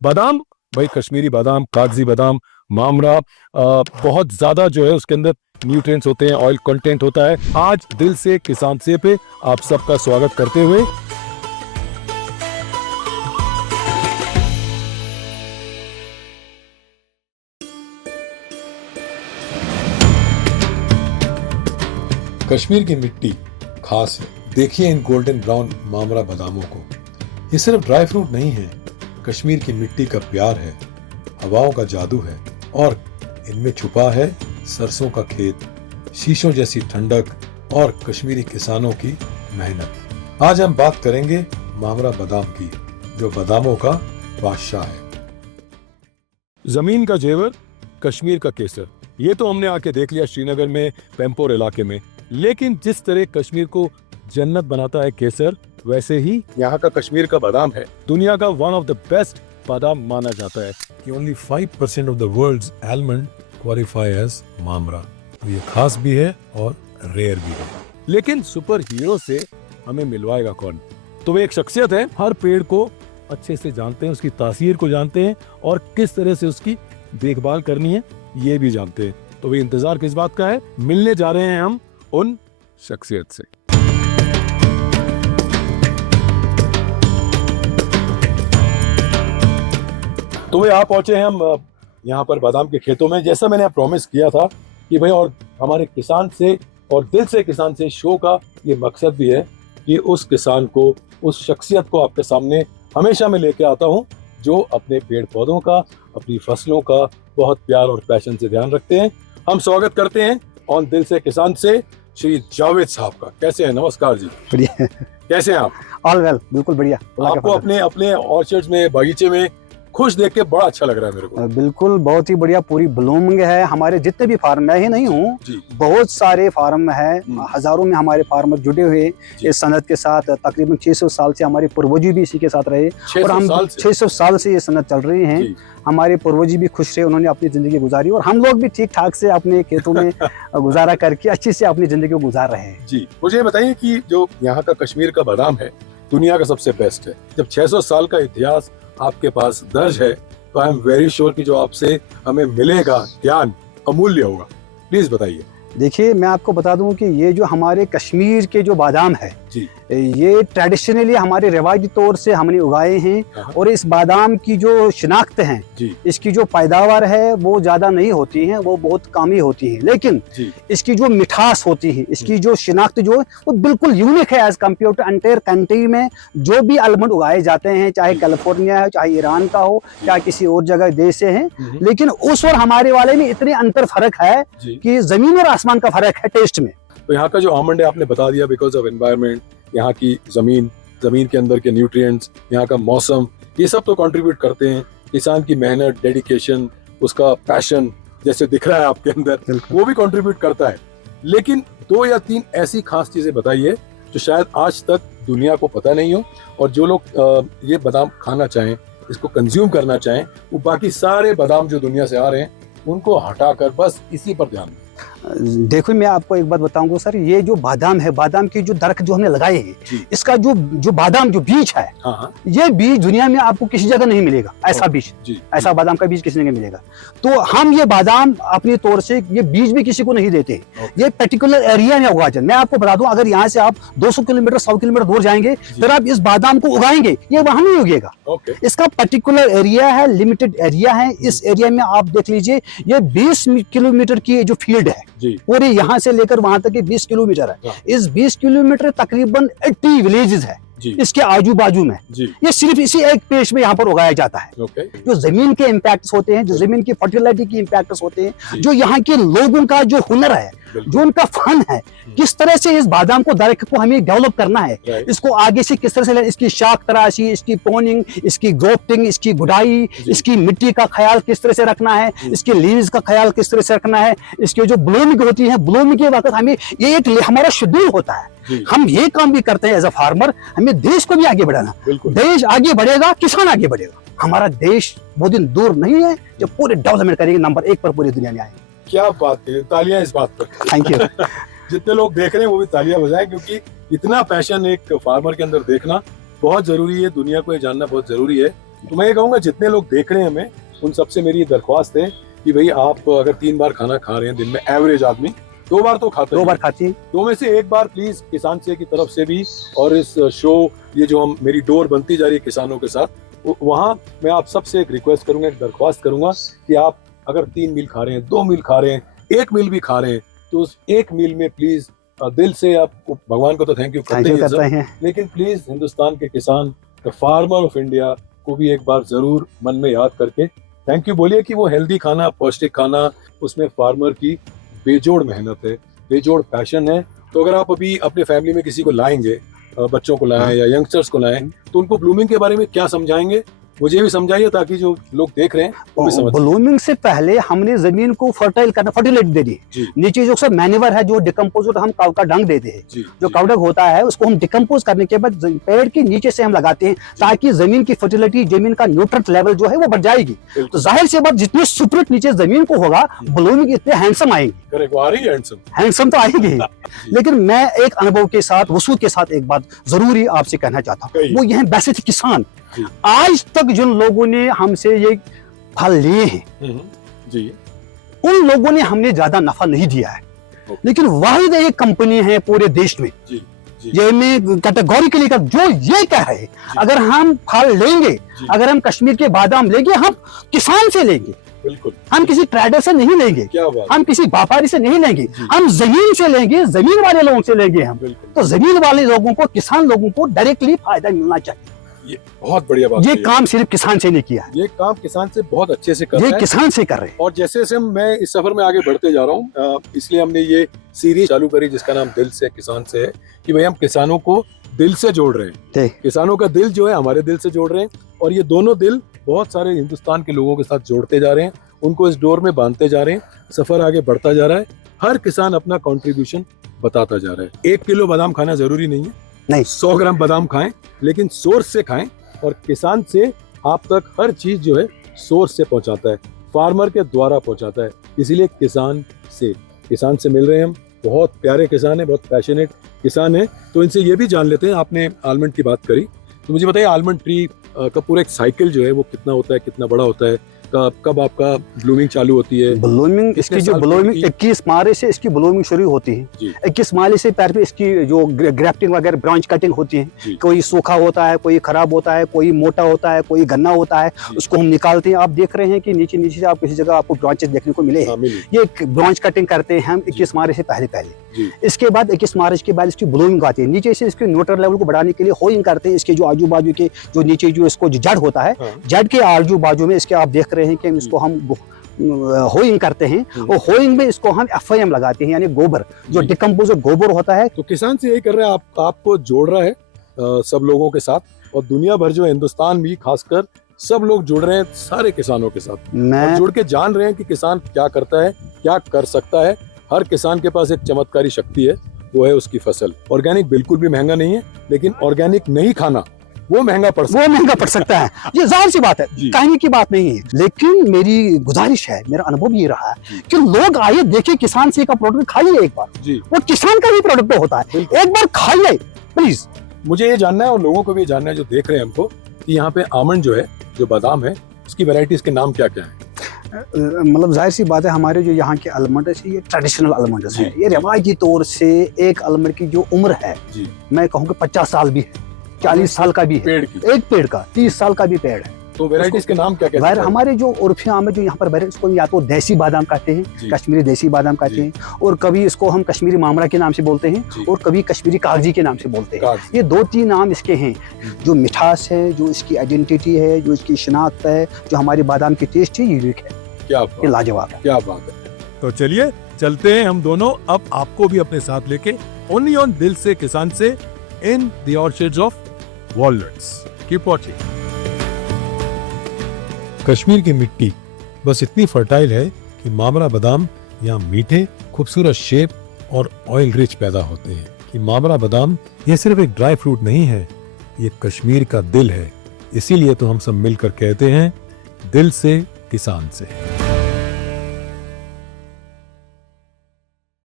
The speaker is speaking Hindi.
बादाम, भाई कश्मीरी बादाम, कागजी बादाम, मामरा, बहुत ज्यादा जो है उसके अंदर न्यूट्रिएंट्स होते हैं, ऑयल कंटेंट होता है। आज दिल से किसान से पे आप सबका स्वागत करते हुए कश्मीर की मिट्टी खास है। देखिए इन गोल्डन ब्राउन मामरा बादामों को। ये सिर्फ ड्राई फ्रूट नहीं है, कश्मीर की मिट्टी का प्यार है, हवाओं का जादू है और इनमें छुपा है सरसों का खेत, शीशों जैसी ठंडक और कश्मीरी किसानों की मेहनत। आज हम बात करेंगे मामरा बादाम की, जो बादामों का बादशाह है। जमीन का जेवर, कश्मीर का केसर, ये तो हमने आके देख लिया श्रीनगर में, पेम्पोर इलाके में। लेकिन जिस तरह कश्मीर को जन्नत बनाता है केसर, वैसे ही यहाँ का कश्मीर का बादाम है दुनिया का वन ऑफ द बेस्ट बादाम माना जाता है कि only 5% of the world's almond qualify as Mamra. तो ये खास भी है और रेयर भी है। लेकिन सुपर हीरो से हमें मिलवाएगा कौन? तो वे एक शख्सियत है, हर पेड़ को अच्छे से जानते हैं, उसकी तासीर को जानते हैं और किस तरह से उसकी देखभाल करनी है ये भी जानते हैं। तो वे इंतजार किस बात का है? मिलने जा रहे हैं हम उन शख्सियत से। तो वे आप पहुंचे हैं हम यहाँ पर बादाम के खेतों में। जैसा मैंने प्रॉमिस किया था कि भाई, और हमारे किसान से और दिल से किसान से शो का ये मकसद भी है कि उस किसान को, उस शख्सियत को आपके सामने हमेशा मैं लेके आता हूँ जो अपने पेड़ पौधों का, अपनी फसलों का बहुत प्यार और पैशन से ध्यान रखते हैं। हम स्वागत करते हैं ऑन दिल से किसान से श्री जावेद साहब का। कैसे हैं? नमस्कार जी। बढ़िया। कैसे हैं आप? ऑल वेल, बिल्कुल बढ़िया। आपको अपने अपने ऑर्चर्ड्स में, बगीचे में खुश देख के बड़ा अच्छा लग रहा है मेरे को। बिल्कुल, बहुत ही बढ़िया, पूरी ब्लूमिंग है। हमारे जितने भी फार्म, मैं ही नहीं हूँ, बहुत सारे फार्म है, हजारों में हमारे फार्मर जुड़े हुए इस सनत के साथ। तकरीबन 600 साल से हमारे पूर्वज भी इसी के साथ रहे और हम 600 साल से ये सनत चल रही है। हमारे पूर्वज भी खुश रहे, उन्होंने अपनी जिंदगी गुजारी और हम लोग भी ठीक ठाक से अपने खेतों में गुजारा करके अच्छी से अपनी जिंदगी को गुजार रहे हैं। जी, मुझे बताइए कि जो यहाँ का कश्मीर का बादाम है दुनिया का सबसे बेस्ट है। जब 600 साल का इतिहास आपके पास दर्ज है तो आई एम वेरी श्योर कि जो आपसे हमें मिलेगा ज्ञान अमूल्य होगा। प्लीज बताइए। देखिए, मैं आपको बता दूं कि ये जो हमारे कश्मीर के जो बादाम है जी, ये ट्रेडिशनली हमारे रिवाजी तौर से हमने उगाए हैं और इस बादाम की जो शिनाख्त है, इसकी जो पैदावार है वो ज्यादा नहीं होती है, वो बहुत कम ही होती है। लेकिन इसकी जो मिठास होती है, इसकी जो शिनाख्त जो है वो बिल्कुल यूनिक है as compare to entire country में जो भी आलमंड उगाए जाते हैं, चाहे कैलिफोर्निया है, चाहे ईरान का हो, चाहे किसी और जगह देश से है। लेकिन उस और हमारे वाले में इतने अंतर फर्क है कि जमीन और आसमान का फर्क है टेस्ट में। तो यहाँ का जो आमंड है आपने बता दिया, बिकॉज ऑफ एनवायरनमेंट, यहाँ की जमीन के अंदर के न्यूट्रिएंट्स, यहाँ का मौसम, ये सब तो कंट्रीब्यूट करते हैं। किसान की मेहनत, डेडिकेशन, उसका पैशन जैसे दिख रहा है आपके अंदर, वो भी कंट्रीब्यूट करता है। लेकिन 2 या 3 ऐसी खास चीजें बताइए जो शायद आज तक दुनिया को पता नहीं हो और जो लोग ये बादाम खाना चाहें, इसको कंज्यूम करना चाहें, वो बाकी सारे बादाम जो दुनिया से आ रहे हैं उनको हटाकर बस इसी पर ध्यान दें। देखो, मैं आपको एक बात बताऊंगा सर, ये जो बादाम है, बादाम की जो दरख्त जो हमने लगाए हैं, इसका जो बादाम जो बीज है, ये बीज दुनिया में आपको किसी जगह नहीं मिलेगा। ऐसा बीज, ऐसा बादाम का बीज किसी जगह मिलेगा। तो हम ये बादाम अपने तौर से ये बीज भी किसी को नहीं देते। ये पर्टिकुलर एरिया में उगाते हैं। मैं आपको बता दूं, अगर यहाँ से आप 200 किलोमीटर 100 किलोमीटर दूर जाएंगे फिर आप इस बादाम को उगाएंगे, ये वहां नहीं उगेगा। इसका पर्टिकुलर एरिया है, लिमिटेड एरिया है। इस एरिया में आप देख लीजिए, ये 20 किलोमीटर की जो फील्ड है पूरे यहाँ से लेकर वहां तक 20 किलोमीटर है। इस 20 किलोमीटर तकरीबन 80 विलेजेस है इसके आजू बाजू में। ये सिर्फ इसी एक पेश में यहाँ पर उगाया जाता है। जो जमीन के इम्पैक्ट्स होते हैं, जो जमीन की फर्टिलिटी के इम्पैक्ट्स होते हैं, जो यहाँ के लोगों का जो हुनर है, जो उनका फन है, किस तरह से इस बादाम को, दरख्त को हमें डेवलप करना है, इसको आगे से किस तरह से, इसकी शाख तराशी, इसकी पोनिंग, इसकी ग्रोफ्टिंग, इसकी गुडाई, इसकी मिट्टी का ख्याल किस तरह से रखना है, इसके लीव्स का ख्याल किस तरह से रखना है, इसके जो ब्लूमिंग होती है, ब्लूमिंग के वक्त हमें ये एक हमारा शेड्यूल होता है। हम ये काम भी करते हैं एज अ फार्मर, हमें देश को भी आगे बढ़ाना। देश आगे बढ़ेगा, किसान आगे बढ़ेगा। हमारा देश वो दिन दूर नहीं है जब पूरे डेवलपमेंट करेंगे, नंबर 1 पर पूरी दुनिया में आएंगे। क्या बात है, तालियां इस बात पर। Thank you. जितने लोग देख रहे हैं वो भी तालियां बजाएं, क्योंकि इतना पैशन एक फार्मर के अंदर देखना बहुत जरूरी है। दुनिया को ये जानना बहुत जरूरी है तो मैं ये कहूँगा जितने लोग देख रहे हैं हमें, उन सबसे मेरी दरख्वास्त है कि भाई आप अगर 3 बार खाना खा रहे हैं दिन में, एवरेज आदमी 2 बार तो खाता है, 2 बार खाती है, 2 में से 1 बार प्लीज किसान से की तरफ से भी, और इस शो ये जो हम मेरी डोर बनती जा रही है किसानों के साथ, वहाँ मैं आप सबसे एक रिक्वेस्ट करूंगा, एक दरख्वास्त करूंगा कि आप अगर 3 मील खा रहे हैं, 2 मील खा रहे हैं, 1 मील भी खा रहे हैं, तो उस 1 मील में प्लीज दिल से आप भगवान को तो थैंक यू करते हैं, लेकिन प्लीज हिंदुस्तान के किसान, द फार्मर ऑफ इंडिया को भी एक बार जरूर मन में याद करके थैंक यू बोलिए कि वो हेल्दी खाना, पौष्टिक खाना, उसमें फार्मर की बेजोड़ मेहनत है, बेजोड़ पैशन है। तो अगर आप अभी अपने फैमिली में किसी को लाएंगे, बच्चों को लाएं या यंगस्टर्स को लाएं, तो उनको ब्लूमिंग के बारे में क्या समझाएंगे? मुझे भी समझाइए ताकि जो लोग देख रहे हैं वो भी समझ। ब्लूमिंग से पहले हमने जमीन को फर्टाइल करना, फर्टिलाइट दे दी। नीचे जो सब मैन्यूवर है, जो डिकम्पोजर हम काव का डंग देते हैं, जो काव डंग होता है उसको हम डिकम्पोज करने के बाद पेड़ के नीचे से हम लगाते हैं ताकि जमीन की फर्टिलिटी, जमीन का न्यूट्रेंट लेवल जो है वो बढ़ जाएगी। तो जाहिर सी बात जितने सुपरट नीचे जमीन को होगा, ब्लूमिंग इतने हैंडसम आएंगे। हैंडसम तो आएंगे। लेकिन मैं एक अनुभव के साथ, वसूल के साथ एक बात जरूरी आपसे कहना चाहता हूँ, वो यह वैसे थे किसान, आज तक जिन लोगों ने हमसे ये फल लिए हैं जी, उन लोगों ने हमने ज्यादा नफा नहीं दिया है। लेकिन वाहिद एक कंपनी है पूरे देश में, ये मैं कैटेगोरिकली जो ये कह रहे हैं, अगर हम फल लेंगे, अगर हम कश्मीर के बादाम लेंगे, हम किसान से लेंगे, बिल्कुल, हम किसी ट्रेडर से नहीं लेंगे, हम किसी व्यापारी से नहीं लेंगे, हम जमीन से लेंगे, जमीन वाले लोगों से लेंगे हम। तो जमीन वाले लोगों को, किसान लोगों को डायरेक्टली फायदा मिलना चाहिए। ये बहुत बढ़िया बात ये काम सिर्फ किसान से नहीं किया है, ये काम किसान से बहुत अच्छे से कर रहे हैं, ये किसान से कर रहे हैं। और जैसे जैसे मैं इस सफर में आगे बढ़ते जा रहा हूँ, इसलिए हमने ये सीरीज चालू करी जिसका नाम दिल से किसान से है, कि भाई हम किसानों को दिल से जोड़ रहे हैं, किसानों का दिल जो है हमारे दिल से जोड़ रहे हैं, और ये दोनों दिल बहुत सारे हिंदुस्तान के लोगों के साथ जोड़ते जा रहे हैं, उनको इस डोर में बांधते जा रहे हैं, सफर आगे बढ़ता जा रहा है, हर किसान अपना कंट्रीब्यूशन बताता जा रहा है। 1 किलो बादाम खाना जरूरी नहीं है, नहीं 100 ग्राम बादाम खाएं, लेकिन सोर्स से खाएं, और किसान से आप तक हर चीज जो है सोर्स से पहुंचाता है, फार्मर के द्वारा पहुंचाता है। इसीलिए किसान से मिल रहे हैं हम, बहुत प्यारे किसान है, बहुत पैशनेट किसान है। तो इनसे ये भी जान लेते हैं, आपने आलमंड की बात करी, तो मुझे बताइए आलमंड ट्री का पूरा एक साइकिल जो है वो कितना होता है, कितना बड़ा होता है, कब आपका ब्लूमिंग चालू होती है? ब्लूमिंग, इसकी जो ब्लूमिंग 21 मार्च से इसकी ब्लूमिंग शुरू होती है। 21 मार्च से पैर पे इसकी जो ग्राफ्टिंग वगैरह, ब्रांच कटिंग होती है। कोई सूखा होता है, कोई खराब होता है, कोई मोटा होता है, कोई गन्ना होता है, उसको हम निकालते हैं। आप देख रहे हैं कि नीचे नीचे से आप किसी जगह आपको ब्रांचेस देखने को मिले हैं। ये ब्रांच कटिंग करते हैं हम 21 मार्च से पहले। इसके बाद 21 मार्च के बाद इसकी ब्लूमिंग आती है। नीचे से इसके न्यूट्रल लेवल को बढ़ाने के लिए होइंग करते हैं। इसके जो आजू बाजू के जो नीचे जो इसको जड़ होता है, जड़ के आजू बाजू में इसके आप देख रहे हैं कि इसको हम होइंग करते हैं, और होइंग में इसको हम FIM लगाते हैं, यानी गोबर, जो डिकम्पोजर गोबर होता है। तो किसान से यही कर रहा है, आपको जोड़ रहा है सब लोगों के साथ, और दुनिया भर जो हिंदुस्तान भी खासकर सब लोग जुड़ रहे हैं सारे किसानों के साथ, और जुड़ के जान रहे हैं कि किसान क्या करता है, क्या कर सकता है। हर किसान के पास एक चमत्कारी शक्ति है, वो है उसकी फसल। ऑर्गेनिक बिल्कुल भी महंगा नहीं है, लेकिन ऑर्गेनिक नहीं खाना वो महंगा पड़ सकता है। ये जाहिर सी बात है, कहने की बात नहीं है। लेकिन मेरी गुजारिश है, मेरा अनुभव ये रहा है कि लोग आइए, देखिए किसान से का प्रोडक्ट खाइए एक बार, वो किसान का ही प्रोडक्ट होता है, एक बार खाइए प्लीज। मुझे ये जानना है और लोगों को भी जानना है जो देख रहे हैं हमको, कि यहाँ पे आमंड जो है, जो बादाम है, उसकी वैरायटीज के नाम क्या क्या है? मतलब जाहिर सी बात है, हमारे जो यहाँ के आलमंड है ये ट्रेडिशनल आलमंड है। ये रिवायती तौर से एक आलमंड की जो उम्र है, मैं कहूँगा 50 साल भी है, 40 साल का भी है, एक पेड़ का 30 साल का भी पेड़ है। तो वैरायटीज के नाम क्या क्या? हमारे जो उर्फी आम है, जो यहाँ पर इसको या तो देसी बादाम कहते हैं, कश्मीरी देसी बादाम कहते हैं, और कभी इसको हम कश्मीरी मामरा के नाम से बोलते हैं, और कभी कश्मीरी कागजी के नाम से बोलते हैं। ये 2-3 नाम इसके हैं। जो मिठास है, जो इसकी आइडेंटिटी है, जो इसकी शिनाख्त है, जो हमारी बादाम की टेस्ट है, यूनिक है, क्या लाजवाब है। क्या बात है। तो चलिए चलते हैं हम दोनों अब आपको भी अपने साथ लेके, ओनली ऑन दिल से किसान से, in the orchards of walnuts. Keep watching. Kashmir की मिट्टी बस इतनी फर्टाइल है कि मामरा बादाम यहाँ मीठे, खूबसूरत शेप और ऑयल रिच पैदा होते हैं। कि मामरा बादाम ये सिर्फ एक ड्राई फ्रूट नहीं है, ये कश्मीर का दिल है। इसीलिए तो हम सब मिलकर कहते हैं, दिल से किसान से।